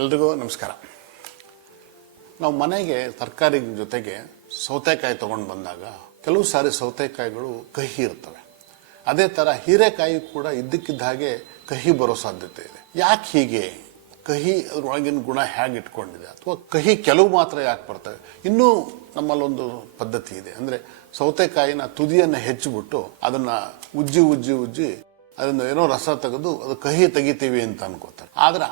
ಎಲ್ರಿಗೂ ನಮಸ್ಕಾರ. ನಾವು ಮನೆಗೆ ತರಕಾರಿ ಜೊತೆಗೆ ಸೌತೆಕಾಯಿ ತಗೊಂಡು ಬಂದಾಗ ಕೆಲವು ಸಾರಿ ಸೌತೆಕಾಯಿಗಳು ಕಹಿ ಇರ್ತವೆ. ಅದೇ ಥರ ಹೀರೆಕಾಯಿ ಕೂಡ ಇದ್ದಕ್ಕಿದ್ದ ಹಾಗೆ ಕಹಿ ಬರೋ ಸಾಧ್ಯತೆ ಇದೆ. ಯಾಕೆ ಹೀಗೆ? ಕಹಿ ಅದರೊಳಗಿನ ಗುಣ ಹೇಗೆ ಇಟ್ಕೊಂಡಿದೆ, ಅಥವಾ ಕಹಿ ಕೆಲವು ಮಾತ್ರ ಯಾಕೆ ಬರ್ತವೆ? ಇನ್ನೂ ನಮ್ಮಲ್ಲೊಂದು ಪದ್ಧತಿ ಇದೆ. ಅಂದರೆ ಸೌತೆಕಾಯಿನ ತುದಿಯನ್ನು ಹೆಚ್ಚಿಬಿಟ್ಟು ಅದನ್ನು ಉಜ್ಜಿ ಅದನ್ನು ಏನೋ ರಸ ತೆಗೆದು ಅದು ಕಹಿ ತೆಗಿತೀವಿ ಅಂತ ಅನ್ಕೋತಾರೆ. ಆದರೆ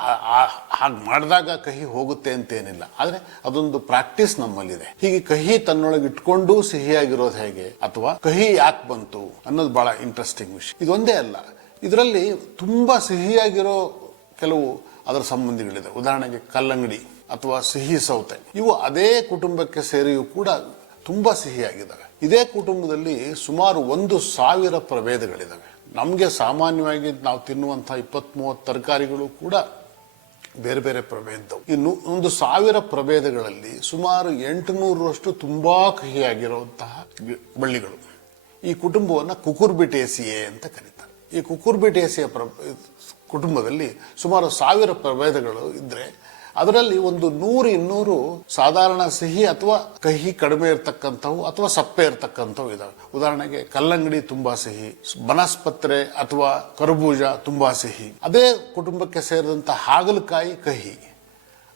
ಹಾಗೆ ಮಾಡಿದಾಗ ಕಹಿ ಹೋಗುತ್ತೆ ಅಂತೇನಿಲ್ಲ. ಆದರೆ ಅದೊಂದು ಪ್ರಾಕ್ಟೀಸ್ ನಮ್ಮಲ್ಲಿದೆ. ಹೀಗೆ ಕಹಿ ತನ್ನೊಳಗೆ ಇಟ್ಕೊಂಡು ಸಿಹಿಯಾಗಿರೋದು ಹೇಗೆ, ಅಥವಾ ಕಹಿ ಯಾಕೆ ಬಂತು ಅನ್ನೋದು ಬಹಳ ಇಂಟ್ರೆಸ್ಟಿಂಗ್ ವಿಷಯ. ಇದೊಂದೇ ಅಲ್ಲ, ಇದರಲ್ಲಿ ತುಂಬಾ ಸಿಹಿಯಾಗಿರೋ ಕೆಲವು ಅದರ ಸಂಬಂಧಿಗಳಿದೆ. ಉದಾಹರಣೆಗೆ ಕಲ್ಲಂಗಡಿ ಅಥವಾ ಸಿಹಿ ಸೌತೆ, ಇವು ಅದೇ ಕುಟುಂಬಕ್ಕೆ ಸೇರಿಯೂ ಕೂಡ ತುಂಬಾ ಸಿಹಿಯಾಗಿದ್ದಾವೆ. ಇದೇ ಕುಟುಂಬದಲ್ಲಿ ಸುಮಾರು 1,000 ಪ್ರಭೇದಗಳಿದ್ದಾವೆ. ನಮಗೆ ಸಾಮಾನ್ಯವಾಗಿ ನಾವು ತಿನ್ನುವಂತಹ 20-30 ತರಕಾರಿಗಳು ಕೂಡ ಬೇರೆ ಬೇರೆ ಪ್ರಭೇದವು. ಇನ್ನು 1,000 ಪ್ರಭೇದಗಳಲ್ಲಿ ಸುಮಾರು 800ರಷ್ಟು ತುಂಬಾ ಕಹಿಯಾಗಿರುವಂತಹ ಬಳ್ಳಿಗಳು. ಈ ಕುಟುಂಬವನ್ನು ಕುಕುರ್ಬಿಟೇಸಿಯೆ ಅಂತ ಕರೀತಾರೆ. ಈ ಕುಕುರ್ಬಿಟೇಸಿಯ ಕುಟುಂಬದಲ್ಲಿ ಸುಮಾರು 1000 ಪ್ರಭೇದಗಳು ಇದ್ರೆ ಅದರಲ್ಲಿ 100-200 ಸಾಧಾರಣ ಸಿಹಿ ಅಥವಾ ಕಹಿ ಕಡಿಮೆ ಇರತಕ್ಕಂಥವು ಅಥವಾ ಸಪ್ಪೆ ಇರತಕ್ಕಂಥವು ಇದಾವೆ. ಉದಾಹರಣೆಗೆ ಕಲ್ಲಂಗಡಿ ತುಂಬಾ ಸಿಹಿ, ಬನಸ್ಪತ್ರೆ ಅಥವಾ ಕರ್ಬೂಜ ತುಂಬಾ ಸಿಹಿ. ಅದೇ ಕುಟುಂಬಕ್ಕೆ ಸೇರಿದಂತಹ ಹಾಗಲಕಾಯಿ ಕಹಿ.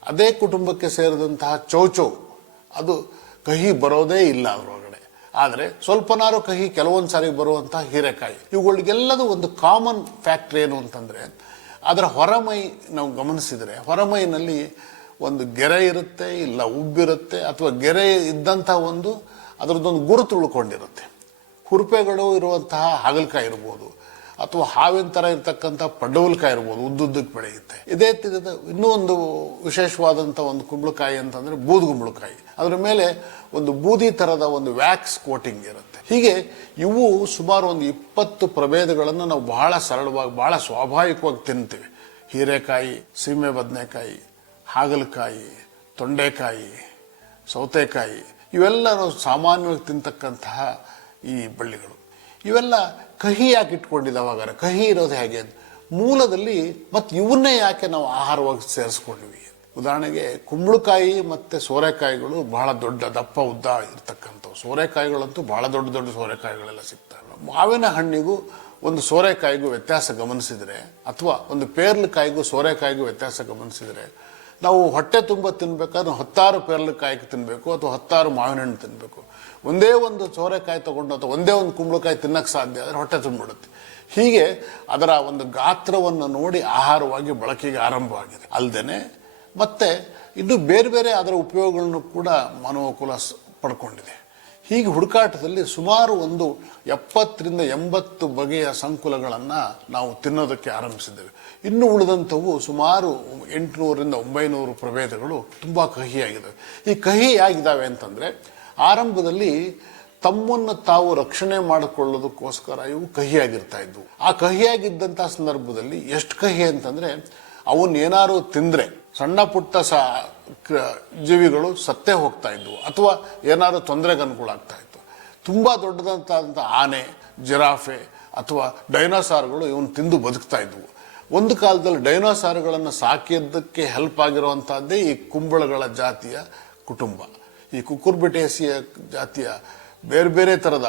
ಅದೇ ಕುಟುಂಬಕ್ಕೆ ಸೇರಿದಂತಹ ಚೌಚೌ ಅದು ಕಹಿ ಬರೋದೇ ಇಲ್ಲ ಅದರೊಳಗಡೆ. ಆದರೆ ಸ್ವಲ್ಪನಾರು ಕಹಿ ಕೆಲವೊಂದು ಸಾರಿ ಬರುವಂತಹ ಹೀರೆಕಾಯಿ. ಇವುಗಳಿಗೆಲ್ಲದೂ ಒಂದು ಕಾಮನ್ ಫ್ಯಾಕ್ಟರ್ ಏನು ಅಂತಂದ್ರೆ, ಅದರ ಹೊರಮೈ ನಾವು ಗಮನಿಸಿದರೆ ಹೊರಮೈನಲ್ಲಿ ಒಂದು ಗೆರೆ ಇರುತ್ತೆ, ಇಲ್ಲ ಉಬ್ಬಿರುತ್ತೆ, ಅಥವಾ ಗೆರೆ ಇದ್ದಂತಹ ಅದರದ್ದೊಂದು ಗುರುತು ಉಳ್ಕೊಂಡಿರುತ್ತೆ. ಹುರುಪೆಗಳು ಇರುವಂತಹ ಹಾಗಲಕಾಯಿ ಇರ್ಬೋದು, ಅಥವಾ ಹಾವಿನ ಥರ ಇರ್ತಕ್ಕಂಥ ಪಡವಲಕಾಯಿ ಇರ್ಬೋದು, ಉದ್ದುದ್ದಕ್ಕೆ ಬೆಳೆಯುತ್ತೆ. ಇದೇ ಇನ್ನೂ ಒಂದು ವಿಶೇಷವಾದಂಥ ಒಂದು ಕುಂಬಳಕಾಯಿ ಅಂತಂದ್ರೆ ಬೂದುಗುಂಬಳಕಾಯಿ. ಅದರ ಮೇಲೆ ಒಂದು ಬೂದಿ ಥರದ ಒಂದು ವ್ಯಾಕ್ಸ್ ಕೋಟಿಂಗ್ ಇರುತ್ತೆ. ಹೀಗೆ ಇವು ಸುಮಾರು 20 ಪ್ರಭೇದಗಳನ್ನು ನಾವು ಬಹಳ ಸರಳವಾಗಿ, ಬಹಳ ಸ್ವಾಭಾವಿಕವಾಗಿ ತಿಂತೀವಿ. ಹೀರೆಕಾಯಿ, ಸೀಮೆ ಬದನೆಕಾಯಿ, ಹಾಗಲಕಾಯಿ, ತೊಂಡೆಕಾಯಿ, ಸೌತೆಕಾಯಿ, ಇವೆಲ್ಲ ನಾವು ಸಾಮಾನ್ಯವಾಗಿ ತಿಂತಕ್ಕಂತಹ ಈ ಬಳ್ಳಿಗಳು. ಇವೆಲ್ಲ ಕಹಿ ಯಾಕೆ ಇಟ್ಕೊಂಡಿದ್ದಾವಾಗ? ಕಹಿ ಇರೋದು ಹೇಗೆ? ಮೂಲದಲ್ಲಿ ಮತ್ತೆ ಇವನ್ನೇ ಯಾಕೆ ನಾವು ಆಹಾರವಾಗಿ ಸೇರಿಸ್ಕೊಂಡಿವಿ? ಉದಾಹರಣೆಗೆ ಕುಂಬಳಕಾಯಿ ಮತ್ತೆ ಸೋರೆಕಾಯಿಗಳು ಬಹಳ ದೊಡ್ಡ ದಪ್ಪ ಉದ್ದ ಇರ್ತಕ್ಕಂಥವು. ಸೋರೆಕಾಯಿಗಳಂತೂ ಬಹಳ ದೊಡ್ಡ ಸೋರೆಕಾಯಿಗಳೆಲ್ಲ ಸಿಗ್ತವೆ. ಮಾವಿನ ಹಣ್ಣಿಗೂ ಒಂದು ಸೋರೆಕಾಯಿಗೂ ವ್ಯತ್ಯಾಸ ಗಮನಿಸಿದ್ರೆ, ಅಥವಾ ಒಂದು ಪೇರ್ಲಕಾಯಿಗೂ ಸೋರೆಕಾಯಿಗೂ ವ್ಯತ್ಯಾಸ ಗಮನಿಸಿದ್ರೆ, ನಾವು ಹೊಟ್ಟೆ ತುಂಬ ತಿನ್ಬೇಕಾದ್ರೆ 10 ಪೇರ್ಲಕಾಯಿ ತಿನ್ಬೇಕು ಅಥವಾ 10 ಮಾವಿನ ಹಣ್ಣು ತಿನ್ಬೇಕು. ಒಂದೇ ಒಂದು ಸೋರೆಕಾಯಿ ತಗೊಂಡು ಅಥವಾ ಒಂದೇ ಒಂದು ಕುಂಬಳಕಾಯಿ ತಿನ್ನಕ್ಕೆ ಸಾಧ್ಯ ಆದರೆ ಹೊಟ್ಟೆ ತುಂಬಿಡುತ್ತೆ. ಹೀಗೆ ಅದರ ಒಂದು ಗಾತ್ರವನ್ನು ನೋಡಿ ಆಹಾರವಾಗಿ ಬಳಕೆಗೆ ಆರಂಭವಾಗಿದೆ. ಅಲ್ಲದೆ ಮತ್ತೆ ಇನ್ನು ಬೇರೆ ಬೇರೆ ಅದರ ಉಪಯೋಗಗಳನ್ನು ಕೂಡ ಮಾನವಕುಲ ಪಡ್ಕೊಂಡಿದೆ. ಹೀಗೆ ಹುಡುಕಾಟದಲ್ಲಿ ಸುಮಾರು 70-80 ಬಗೆಯ ಸಂಕುಲಗಳನ್ನು ನಾವು ತಿನ್ನೋದಕ್ಕೆ ಆರಂಭಿಸಿದ್ದೇವೆ. ಇನ್ನು ಉಳಿದಂಥವು ಸುಮಾರು 800-900 ಪ್ರಭೇದಗಳು ತುಂಬಾ ಕಹಿಯಾಗಿದ್ದಾವೆ. ಈ ಕಹಿ ಆಗಿದ್ದಾವೆ ಅಂತಂದ್ರೆ, ಆರಂಭದಲ್ಲಿ ತಮ್ಮನ್ನು ತಾವು ರಕ್ಷಣೆ ಮಾಡಿಕೊಳ್ಳೋದಕ್ಕೋಸ್ಕರ ಇವು ಕಹಿಯಾಗಿರ್ತಾ ಇದ್ವು. ಆ ಕಹಿಯಾಗಿದ್ದಂತಹ ಸಂದರ್ಭದಲ್ಲಿ ಎಷ್ಟು ಕಹಿ ಅಂತಂದ್ರೆ, ಅವನ್ನೇನಾರು ತಿಂದ್ರೆ ಸಣ್ಣ ಪುಟ್ಟ ಜೀವಿಗಳು ಸತ್ತೇ ಹೋಗ್ತಾ ಇದ್ವು, ಅಥವಾ ಏನಾದ್ರು ತೊಂದರೆಗೆ ಅನುಕೂಲ ಆಗ್ತಾ ಇತ್ತು. ತುಂಬಾ ದೊಡ್ಡದಂತ ಆನೆ, ಜಿರಾಫೆ ಅಥವಾ ಡೈನೋಸಾರ್ಗಳು ಇವನು ತಿಂದು ಬದುಕ್ತಾ ಇದ್ವು. ಒಂದು ಕಾಲದಲ್ಲಿ ಡೈನೋಸಾರ್ಗಳನ್ನು ಸಾಕಿದ್ದಕ್ಕೆ ಹೆಲ್ಪ್ ಆಗಿರುವಂತಹದ್ದೇ ಈ ಕುಂಬಳಗಳ ಜಾತಿಯ ಕುಟುಂಬ. ಈ ಕುಕುರ್ಬಿಟೇಸಿಯ ಜಾತಿಯ ಬೇರೆ ಬೇರೆ ಥರದ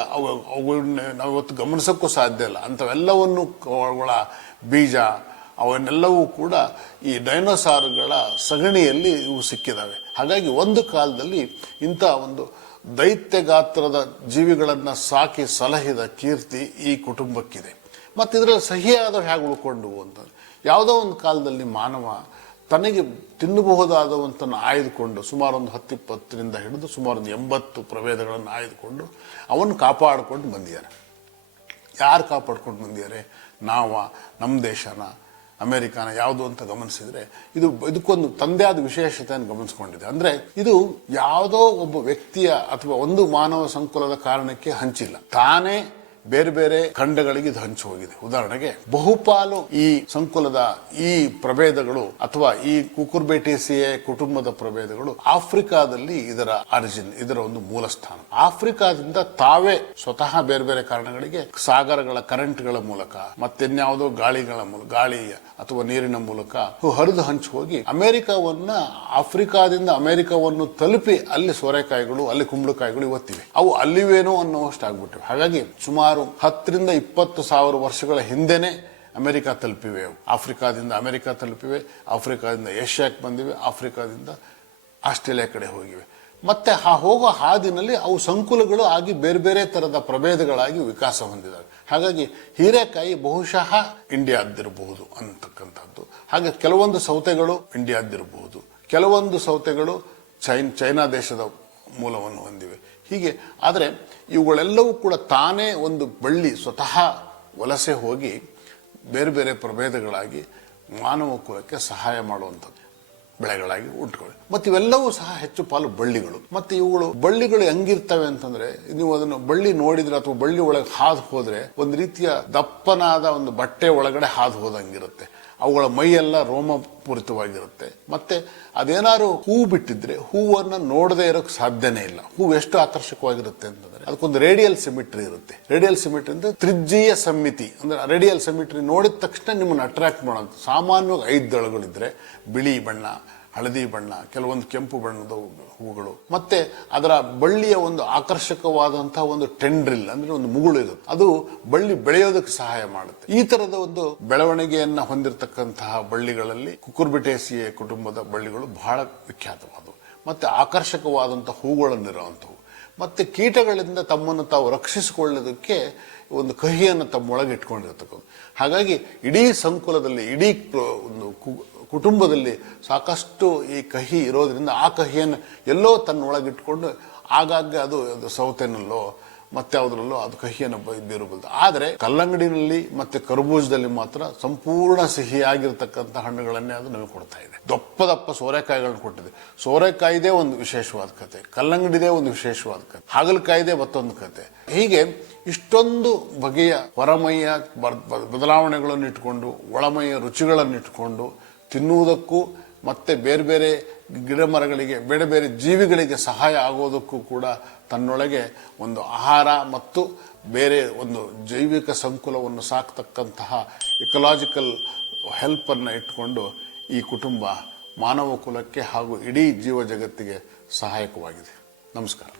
ಅವುಗಳನ್ನ ನಾವು ಇವತ್ತು ಗಮನಿಸೋಕ್ಕೂ ಸಾಧ್ಯ ಇಲ್ಲ. ಅಂಥವೆಲ್ಲವನ್ನು ಬೀಜ ಅವನ್ನೆಲ್ಲವೂ ಕೂಡ ಈ ಡೈನೋಸಾರ್ಗಳ ಸಗಣಿಯಲ್ಲಿ ಇವು ಸಿಕ್ಕಿದಾವೆ. ಹಾಗಾಗಿ ಒಂದು ಕಾಲದಲ್ಲಿ ಇಂಥ ಒಂದು ದೈತ್ಯ ಗಾತ್ರದ ಜೀವಿಗಳನ್ನು ಸಾಕಿ ಸಲಹಿದ ಕೀರ್ತಿ ಈ ಕುಟುಂಬಕ್ಕಿದೆ. ಮತ್ತು ಇದರಲ್ಲಿ ಸಹಿಯಾದವು ಹೇಗೆ ಉಳ್ಕೊಂಡು ಅಂತಂದ್ರೆ, ಯಾವುದೋ ಒಂದು ಕಾಲದಲ್ಲಿ ಮಾನವ ತನಗೆ ತಿನ್ನಬಹುದಾದವಂತನ್ನು ಆಯ್ದುಕೊಂಡು ಸುಮಾರು 10-20ರಿಂದ ಹಿಡಿದು ಸುಮಾರು 80 ಪ್ರಭೇದಗಳನ್ನು ಆಯ್ದುಕೊಂಡು ಅವನ್ನು ಕಾಪಾಡಿಕೊಂಡು ಬಂದಿದ್ದಾರೆ. ಯಾರು ಕಾಪಾಡ್ಕೊಂಡು ಬಂದಿದ್ದಾರೆ? ನಮ್ಮ ದೇಶನ, ಅಮೆರಿಕಾನ, ಯಾವುದು ಅಂತ ಗಮನಿಸಿದ್ರೆ ಇದಕ್ಕೊಂದು ತಂದೆ ಆದ ವಿಶೇಷತೆಯನ್ನು ಗಮನಿಸ್ಕೊಂಡಿದೆ. ಅಂದ್ರೆ ಇದು ಯಾವುದೋ ಒಬ್ಬ ವ್ಯಕ್ತಿಯ ಅಥವಾ ಒಂದು ಮಾನವ ಸಂಕುಲದ ಕಾರಣಕ್ಕೆ ಹಂಚಿಲ್ಲ. ತಾನೇ ಬೇರೆ ಬೇರೆ ಖಂಡಗಳಿಗೆ ಇದು ಹಂಚಿ ಹೋಗಿದೆ. ಉದಾಹರಣೆಗೆ ಬಹುಪಾಲು ಈ ಸಂಕುಲದ ಈ ಪ್ರಭೇದಗಳು ಅಥವಾ ಈ ಕುಕುರ್ಬಿಟೇಸಿಯೆ ಕುಟುಂಬದ ಪ್ರಭೇದಗಳು ಆಫ್ರಿಕಾದಲ್ಲಿ ಇದರ ಆರಿಜಿನ್, ಇದರ ಒಂದು ಮೂಲ ಸ್ಥಾನ. ಆಫ್ರಿಕಾದಿಂದ ತಾವೇ ಸ್ವತಃ ಬೇರೆ ಬೇರೆ ಕಾರಣಗಳಿಗೆ ಸಾಗರಗಳ ಕರೆಂಟ್ಗಳ ಮೂಲಕ ಮತ್ತೆನ್ಯಾವುದೋ ಗಾಳಿ ಅಥವಾ ನೀರಿನ ಮೂಲಕ ಹರಿದು ಹಂಚಿ ಹೋಗಿ ಆಫ್ರಿಕಾದಿಂದ ಅಮೆರಿಕವನ್ನು ತಲುಪಿ ಅಲ್ಲಿ ಸೋರೆಕಾಯಿಗಳು, ಅಲ್ಲಿ ಕುಂಬಳಕಾಯಿಗಳು ಇವತ್ತಿವೆ. ಅವು ಅಲ್ಲಿವೇನೋ ಅನ್ನುವಷ್ಟು ಆಗ್ಬಿಟ್ಟಿವೆ. ಹಾಗಾಗಿ ಸುಮಾರು 10 ರಿಂದ 20 ಸಾವಿರ ವರ್ಷಗಳ ಹಿಂದೆನೆ ಅಮೆರಿಕ ತಲುಪಿವೆ. ಅವು ಆಫ್ರಿಕಾದಿಂದ ಅಮೆರಿಕ ತಲುಪಿವೆ, ಆಫ್ರಿಕಾದಿಂದ ಏಷ್ಯಾಕ್ಕೆ ಬಂದಿವೆ, ಆಫ್ರಿಕಾದಿಂದ ಆಸ್ಟ್ರೇಲಿಯಾ ಕಡೆ ಹೋಗಿವೆ. ಮತ್ತೆ ಹೋಗೋ ಹಾದಿನಲ್ಲಿ ಅವು ಸಂಕುಲಗಳು ಆಗಿ ಬೇರೆ ಬೇರೆ ತರದ ಪ್ರಭೇದಗಳಾಗಿ ವಿಕಾಸ ಹೊಂದಿದ್ದಾವೆ. ಹಾಗಾಗಿ ಹೀರೆಕಾಯಿ ಬಹುಶಃ ಇಂಡಿಯಾದ್ದಿರಬಹುದು ಅಂತಕ್ಕಂಥದ್ದು. ಹಾಗೆ ಕೆಲವೊಂದು ಸೌತೆಗಳು ಇಂಡಿಯಾದ್ದಿರಬಹುದು, ಕೆಲವೊಂದು ಸೌತೆಗಳು ಚೈನಾ ದೇಶದ ಮೂಲವನ್ನು ಹೊಂದಿವೆ. ಹೀಗೆ ಆದರೆ ಇವುಗಳೆಲ್ಲವೂ ಕೂಡ ತಾನೇ ಒಂದು ಬಳ್ಳಿ ಸ್ವತಃ ವಲಸೆ ಹೋಗಿ ಬೇರೆ ಬೇರೆ ಪ್ರಭೇದಗಳಾಗಿ ಮಾನವ ಕುಲಕ್ಕೆ ಸಹಾಯ ಮಾಡುವಂಥದ್ದು ಬೆಳೆಗಳಾಗಿ ಉಂಟುಕೊಳ್ಳಿ. ಮತ್ತು ಇವೆಲ್ಲವೂ ಸಹ ಹೆಚ್ಚು ಪಾಲು ಬಳ್ಳಿಗಳು. ಮತ್ತು ಬಳ್ಳಿಗಳು ಹೆಂಗಿರ್ತವೆ ಅಂತಂದ್ರೆ, ನೀವು ಅದನ್ನು ಬಳ್ಳಿ ನೋಡಿದ್ರೆ ಅಥವಾ ಬಳ್ಳಿ ಒಳಗೆ ಹಾದು ಹೋದ್ರೆ ಒಂದು ರೀತಿಯ ದಪ್ಪನಾದ ಒಂದು ಬಟ್ಟೆ ಒಳಗಡೆ ಹಾದು ಹೋದಂಗಿರುತ್ತೆ. ಅವುಗಳ ಮೈಯೆಲ್ಲ ರೋಮಪೂರಿತವಾಗಿರುತ್ತೆ. ಮತ್ತೆ ಅದೇನಾದ್ರು ಹೂ ಬಿಟ್ಟಿದ್ರೆ ಹೂವನ್ನ ನೋಡದೇ ಇರೋಕೆ ಸಾಧ್ಯನೇ ಇಲ್ಲ. ಹೂವು ಎಷ್ಟು ಆಕರ್ಷಕವಾಗಿರುತ್ತೆ ಅಂತಂದ್ರೆ ಅದಕ್ಕೊಂದು ರೇಡಿಯಲ್ ಸಿಮಿಟ್ರಿ ಇರುತ್ತೆ. ರೇಡಿಯಲ್ ಸಿಮಿಟ್ರಿ ಅಂದ್ರೆ ತ್ರಿಜ್ಯೀಯ ಸಮ್ಮಿತಿ. ಅಂದ್ರೆ ರೇಡಿಯಲ್ ಸಿಮಿಟ್ರಿ ನೋಡಿದ ತಕ್ಷಣ ನಿಮ್ಮನ್ನು ಅಟ್ರಾಕ್ಟ್ ಮಾಡೋದು. ಸಾಮಾನ್ಯವಾಗಿ 5 ದಳಗಳಿದ್ರೆ ಬಿಳಿ ಬಣ್ಣ, ಹಳದಿ ಬಣ್ಣ, ಕೆಲವೊಂದು ಕೆಂಪು ಬಣ್ಣದ ಹೂಗಳು, ಮತ್ತೆ ಅದರ ಬಳ್ಳಿಯ ಒಂದು ಆಕರ್ಷಕವಾದಂತಹ ಒಂದು ಟೆಂಡ್ರಿಲ್ ಅಂದ್ರೆ ಒಂದು ಮುಗುಳು ಇರುತ್ತೆ. ಅದು ಬಳ್ಳಿ ಬೆಳೆಯೋದಕ್ಕೆ ಸಹಾಯ ಮಾಡುತ್ತೆ. ಈ ತರದ ಒಂದು ಬೆಳವಣಿಗೆಯನ್ನ ಹೊಂದಿರತಕ್ಕಂತಹ ಬಳ್ಳಿಗಳಲ್ಲಿ ಕುಕುರ್ಬಿಟೇಸಿಯೆ ಕುಟುಂಬದ ಬಳ್ಳಿಗಳು ಬಹಳ ವಿಖ್ಯಾತವಾದವು. ಮತ್ತೆ ಆಕರ್ಷಕವಾದಂತಹ ಹೂಗಳನ್ನಿರುವಂಥವು. ಮತ್ತೆ ಕೀಟಗಳಿಂದ ತಮ್ಮನ್ನು ತಾವು ರಕ್ಷಿಸಿಕೊಳ್ಳೋದಕ್ಕೆ ಒಂದು ಕಹಿಯನ್ನು ತಮ್ಮೊಳಗೆ ಇಟ್ಕೊಂಡಿರ್ತಕ್ಕಂಥ. ಹಾಗಾಗಿ ಇಡೀ ಸಂಕುಲದಲ್ಲಿ, ಇಡೀ ಒಂದು ಕುಟುಂಬದಲ್ಲಿ ಸಾಕಷ್ಟು ಈ ಕಹಿ ಇರೋದ್ರಿಂದ ಆ ಕಹಿಯನ್ನು ಎಲ್ಲೋ ತನ್ನೊಳಗಿಟ್ಕೊಂಡು ಆಗಾಗ್ಗೆ ಅದು ಸೌತೆನಲ್ಲೋ ಮತ್ತೆ ಯಾವುದ್ರಲ್ಲೋ ಅದು ಕಹಿಯನ್ನು ಬೀರಬಹುದು. ಆದರೆ ಕಲ್ಲಂಗಡಿನಲ್ಲಿ ಮತ್ತೆ ಕರ್ಬೂಜದಲ್ಲಿ ಮಾತ್ರ ಸಂಪೂರ್ಣ ಸಿಹಿಯಾಗಿರ್ತಕ್ಕಂಥ ಹಣ್ಣುಗಳನ್ನೇ ಅದು ನಮಗೆ ಕೊಡ್ತಾ ಇದೆ. ದಪ್ಪ ಸೋರೆಕಾಯಿಗಳನ್ನು ಕೊಟ್ಟಿದೆ. ಸೋರೆಕಾಯಿದೇ ಒಂದು ವಿಶೇಷವಾದ ಕತೆ, ಕಲ್ಲಂಗಡಿದೇ ಒಂದು ವಿಶೇಷವಾದ ಕತೆ, ಹಾಗಲಕಾಯಿದೇ ಮತ್ತೊಂದು ಕತೆ. ಹೀಗೆ ಇಷ್ಟೊಂದು ಬಗೆಯ ಹೊರಮೈಯ ಬದಲಾವಣೆಗಳನ್ನು ಇಟ್ಕೊಂಡು, ಒಳಮೈಯ ರುಚಿಗಳನ್ನು ಇಟ್ಕೊಂಡು ತಿನ್ನುವುದಕ್ಕೂ ಮತ್ತೆ ಬೇರೆ ಬೇರೆ ಗಿಡ ಮರಗಳಿಗೆ, ಬೇರೆ ಬೇರೆ ಜೀವಿಗಳಿಗೆ ಸಹಾಯ ಆಗೋದಕ್ಕೂ ಕೂಡ ತನ್ನೊಳಗೆ ಒಂದು ಆಹಾರ ಮತ್ತು ಬೇರೆ ಒಂದು ಜೈವಿಕ ಸಂಕುಲವನ್ನು ಸಾಕ್ತಕ್ಕಂತಹ ಇಕಲಾಜಿಕಲ್ ಹೆಲ್ಪ್ ಅನ್ನು ಇಟ್ಕೊಂಡು ಈ ಕುಟುಂಬ ಮಾನವ ಕುಲಕ್ಕೆ ಹಾಗೂ ಇಡೀ ಜೀವ ಜಗತ್ತಿಗೆ ಸಹಾಯಕವಾಗಿದೆ. ನಮಸ್ಕಾರ.